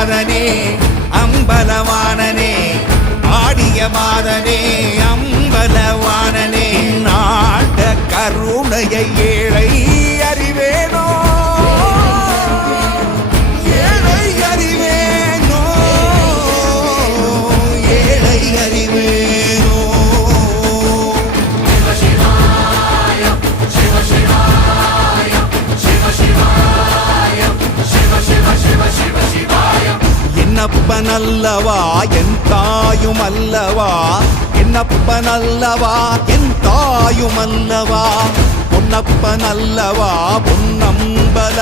மாதனே அம்பலவானனே ஆடிய மாதனே அம்பலவானனே நாட கருணையை ஏழை அறிவேனோ ஏழை அறிவேனோ ஏழை அறிவேனோ என்னப்பனல்லவா என் தாயும் அல்லவா என்னப்பனல்லவா என் தாயும் அல்லவா பொன்னப்பனல்லவா பொன்னம்பல